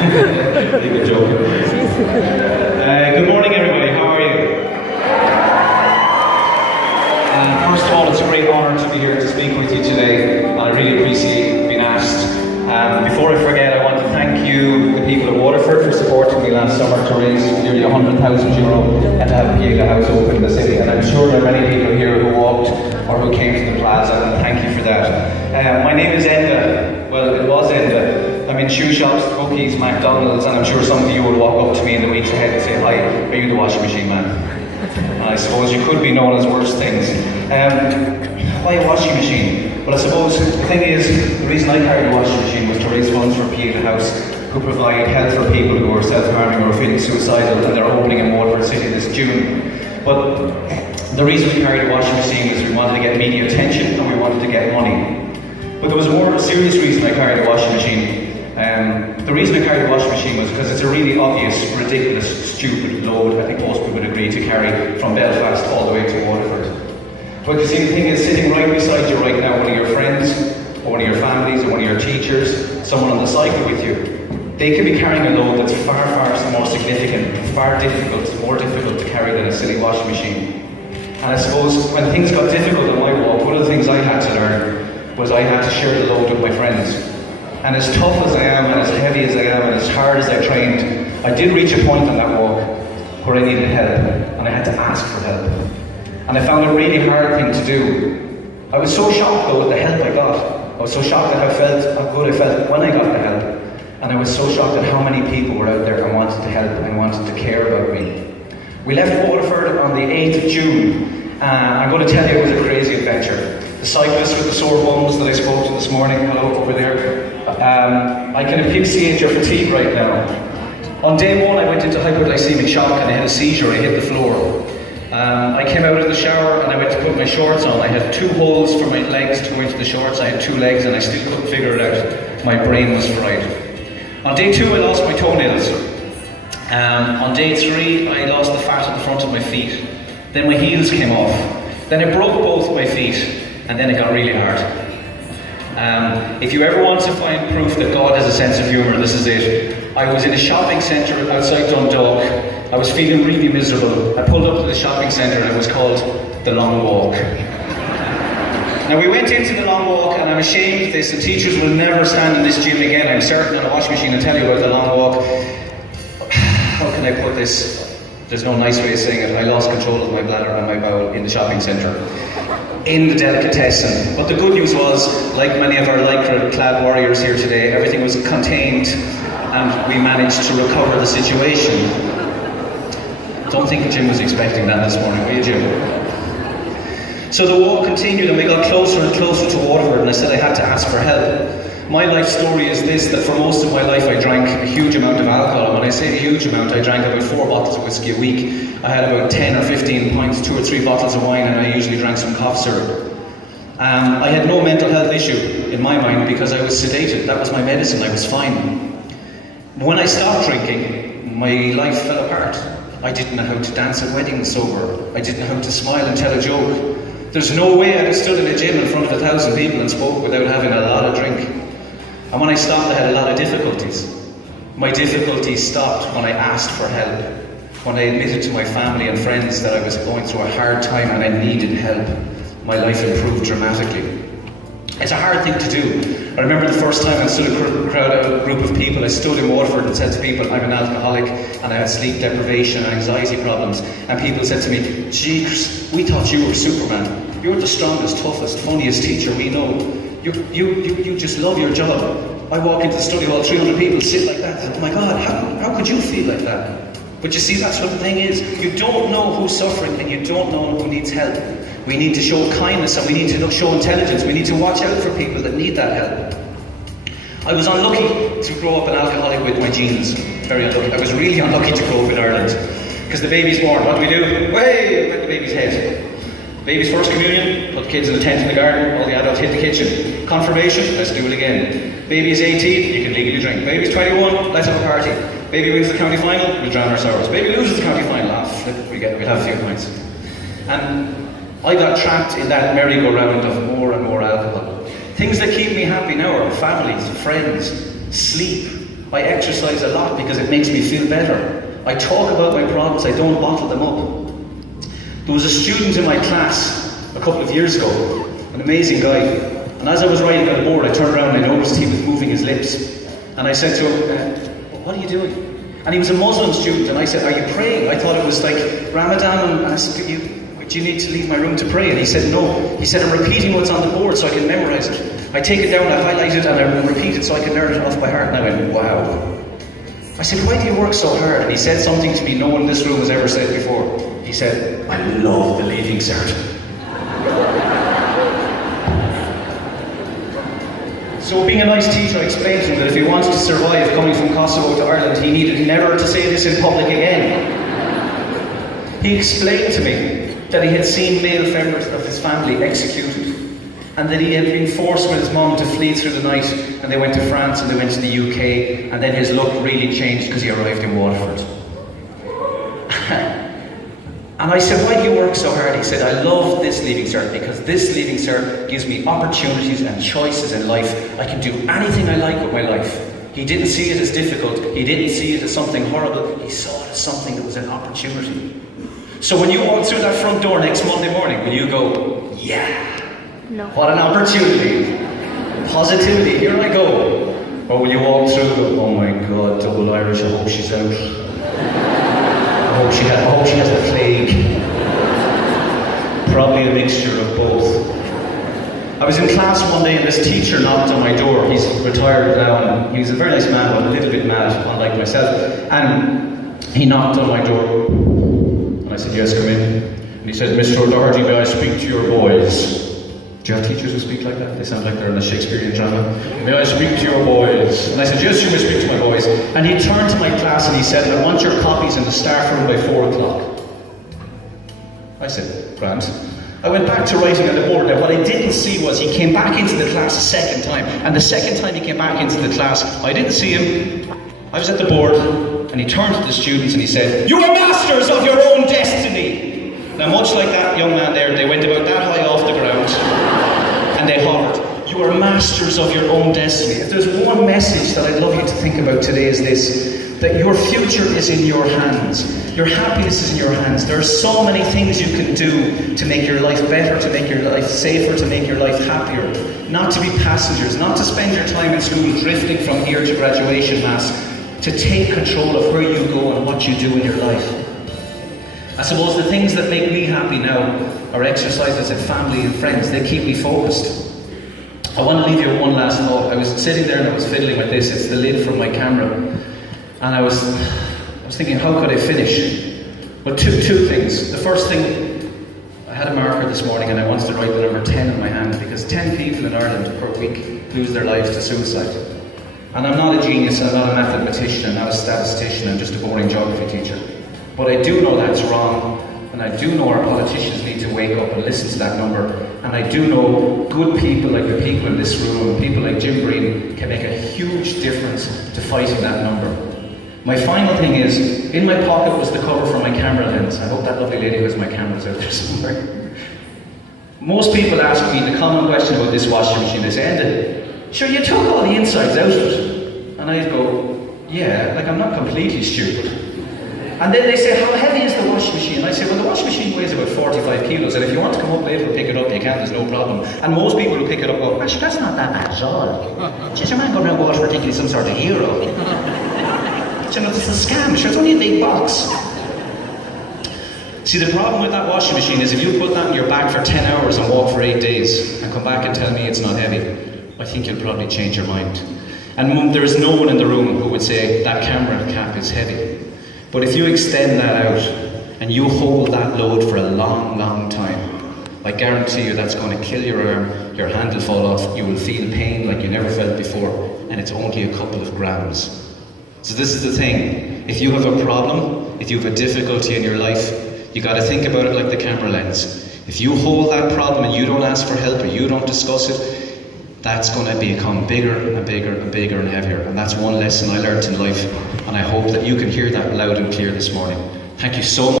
Big joke. Good morning, everybody. How are you? First of all, it's a great honour to be here to speak with you today. I really appreciate being asked. Before I forget, I want to thank you, the people of Waterford, for supporting me last summer to raise nearly €100,000 and to have Pieta House open in the city. And I'm sure there are many people here who walked or who came to the plaza, and thank you for that. My name is Enda. Well, it was Enda. I'm in shoe shops, bookies, McDonald's, and I'm sure some of you will walk up to me in the weeks ahead and say, "Hi, are you the washing machine man?" And I suppose you could be known as worse things. Why a washing machine? Well, I suppose the thing is, the reason I carried a washing machine was to raise funds for Pieta House, who provide help for people who are self-harming or feeling suicidal, and they're opening in Waterford City this June. But the reason we carried a washing machine is we wanted to get media attention and we wanted to get money. But there was a more serious reason I carried a washing machine. The reason I carried a washing machine was because it's a really obvious, ridiculous, stupid load, I think most people would agree, to carry from Belfast all the way to Waterford. But you see, the thing is, sitting right beside you right now, one of your friends, or one of your families, or one of your teachers, someone on the cycle with you, they could be carrying a load that's far, far more significant, far difficult, more difficult to carry than a silly washing machine. And I suppose when things got difficult on my walk, one of the things I had to learn was I had to share the load with my friends. And as tough as I am, and as heavy as I am, and as hard as I trained, I did reach a point on that walk where I needed help, and I had to ask for help. And I found it a really hard thing to do. I was so shocked though with the help I got. I was so shocked at how good I felt when I got the help. And I was so shocked at how many people were out there and wanted to help and wanted to care about me. We left Waterford on the 8th of June. I'm going to tell you it was a crazy adventure. The cyclists with the sore bums that I spoke to this morning, hello, over there. I can asphyxiate your fatigue right now. On day one, I went into hypoglycemic shock and I had a seizure. I hit the floor. I came out of the shower and I went to put my shorts on. I had 2 holes for my legs to go into the shorts. I had 2 legs and I still couldn't figure it out. My brain was fried. On day 2, I lost my toenails. On day 3, I lost the fat at the front of my feet. Then my heels came off. Then I broke both my feet, and then it got really hard. If you ever want to find proof that God has a sense of humour, this is it. I was in a shopping centre outside Dundalk. I was feeling really miserable. I pulled up to the shopping centre and it was called The Long Walk. Now we went into The Long Walk, and I'm ashamed of this, and teachers will never stand in this gym again. I'm certain on a washing machine and tell you about The Long Walk. How can I put this? There's no nice way of saying it. I lost control of my bladder and my bowel in the shopping centre, in the delicatessen. But the good news was, like many of our lycra-clad warriors here today, everything was contained and we managed to recover the situation. Don't think Jim was expecting that this morning, were you, Jim? So the walk continued and we got closer and closer to Waterford, and I said I had to ask for help. My life story is this, that for most of my life I drank a huge amount of alcohol. And when I say a huge amount, I drank about 4 bottles of whiskey a week. I had about 10 or 15 pints, 2 or 3 bottles of wine, and I usually drank some cough syrup. I had no mental health issue in my mind because I was sedated. That was my medicine, I was fine. When I stopped drinking, my life fell apart. I didn't know how to dance at weddings sober. I didn't know how to smile and tell a joke. There's no way I could stood in a gym in front of 1,000 people and spoke without having a lot of drink. And when I stopped, I had a lot of difficulties. My difficulties stopped when I asked for help. When I admitted to my family and friends that I was going through a hard time and I needed help, my life improved dramatically. It's a hard thing to do. I remember the first time I stood in a group of people, I stood in Waterford and said to people, I'm an alcoholic and I had sleep deprivation and anxiety problems. And people said to me, "Jeez, we thought you were Superman. You're the strongest, toughest, funniest teacher we know. You just love your job." I walk into the study hall, 300 people sit like that. Oh my God, how could you feel like that? But you see, that's what the thing is. You don't know who's suffering and you don't know who needs help. We need to show kindness and we need to show intelligence. We need to watch out for people that need that help. I was unlucky to grow up an alcoholic with my genes. Very unlucky. I was really unlucky to grow up in Ireland. Because the baby's born, what do? Way at the baby's head. Baby's first communion, put the kids in the tent in the garden, all the adults hit the kitchen. Confirmation, let's do it again. Baby's 18, you can legally drink. Baby's 21, let's have a party. Baby wins the county final, we'll drown our sorrows. Baby loses the county final, we'll have a few points. And I got trapped in that merry-go-round of more and more alcohol. Things that keep me happy now are families, friends, sleep, I exercise a lot because it makes me feel better. I talk about my problems, I don't bottle them up. There was a student in my class a couple of years ago, an amazing guy, and as I was writing on the board, I turned around and I noticed he was moving his lips. And I said to him, what are you doing? And he was a Muslim student, and I said, are you praying? I thought it was like Ramadan, and I said, do you need to leave my room to pray? And he said, no. He said, I'm repeating what's on the board so I can memorize it. I take it down, I highlight it, and I repeat it so I can learn it off by heart. And I went, wow. I said, why do you work so hard? And he said something to me no one in this room has ever said before. He said, I love the Leaving Cert. So being a nice teacher, I explained to him that if he wanted to survive coming from Kosovo to Ireland, he needed never to say this in public again. He explained to me that he had seen male members of his family executed, and that he had been forced with his mum to flee through the night, and they went to France and they went to the UK, and then his luck really changed because he arrived in Waterford. And I said, why do you work so hard? He said, I love this Leaving Cert because this Leaving Cert gives me opportunities and choices in life. I can do anything I like with my life. He didn't see it as difficult. He didn't see it as something horrible. He saw it as something that was an opportunity. So when you walk through that front door next Monday morning, will you go, yeah, no. What an opportunity, positivity, here I go? Or will you walk through and go, oh my God, double Irish, I hope she's out. I hope she has the plague. Probably a mixture of both. I was in class one day and this teacher knocked on my door. He's retired now and he's a very nice man, but a little bit mad, unlike myself. And he knocked on my door. And I said, yes, come in. And he said, Mr. O'Doherty, may I speak to your boys? Do you have teachers who speak like that? They sound like they're in a Shakespearean drama. May I speak to your boys? And I said, yes, you may speak to my boys. And he turned to my class and he said, I want your copies in the staff room by 4 o'clock. I said, grand. I went back to writing on the board. Now, what I didn't see was he came back into the class a second time. And the second time he came back into the class, I didn't see him. I was at the board. And he turned to the students and he said, you are masters of your own destiny. Now, much like that young man there, they went about that high off the ground and they hollered, you are masters of your own destiny. If there's one message that I'd love you to think about today is this, that your future is in your hands. Your happiness is in your hands. There are so many things you can do to make your life better, to make your life safer, to make your life happier. Not to be passengers, not to spend your time in school drifting from here to graduation mass, to take control of where you go and what you do in your life. I suppose the things that make me happy now are exercises and family and friends. They keep me focused. I want to leave you with one last thought. I was sitting there and I was fiddling with this. It's the lid from my camera. And I was thinking, how could I finish? Well, two things. The first thing, I had a marker this morning and I wanted to write the number 10 in my hand because 10 people in Ireland per week lose their lives to suicide. And I'm not a genius, I'm not a mathematician, I'm not a statistician, I'm just a boring geography teacher. But I do know that's wrong, and I do know our politicians need to wake up and listen to that number. And I do know good people like the people in this room, and people like Jim Breen, can make a huge difference to fighting that number. My final thing is, in my pocket was the cover for my camera lens. I hope that lovely lady who has my camera's out there somewhere. Most people ask me the common question about this washing machine. They say, Enda, sure, you took all the insides out of it. And I go, yeah, like I'm not completely stupid. And then they say, how heavy is the washing machine? And I say, well, the washing machine weighs about 45 kilos, and if you want to come up later and pick it up, you can, there's no problem. And most people who pick it up go, gosh, that's not that bad at all. Just a man going around Waterford thinking he's some sort of hero. You know, it's a scam, sure, it's only a big box. See, the problem with that washing machine is if you put that in your bag for 10 hours and walk for 8 days, and come back and tell me it's not heavy, I think you'll probably change your mind. And there is no one in the room who would say that camera cap is heavy. But if you extend that out and you hold that load for a long, long time, I guarantee you that's going to kill your arm, your hand will fall off, you will feel pain like you never felt before, and it's only a couple of grams. So this is the thing, if you have a problem, if you have a difficulty in your life, you got to think about it like the camera lens. If you hold that problem and you don't ask for help or you don't discuss it, that's going to become bigger and bigger and bigger and heavier. And that's one lesson I learned in life. And I hope that you can hear that loud and clear this morning. Thank you so much.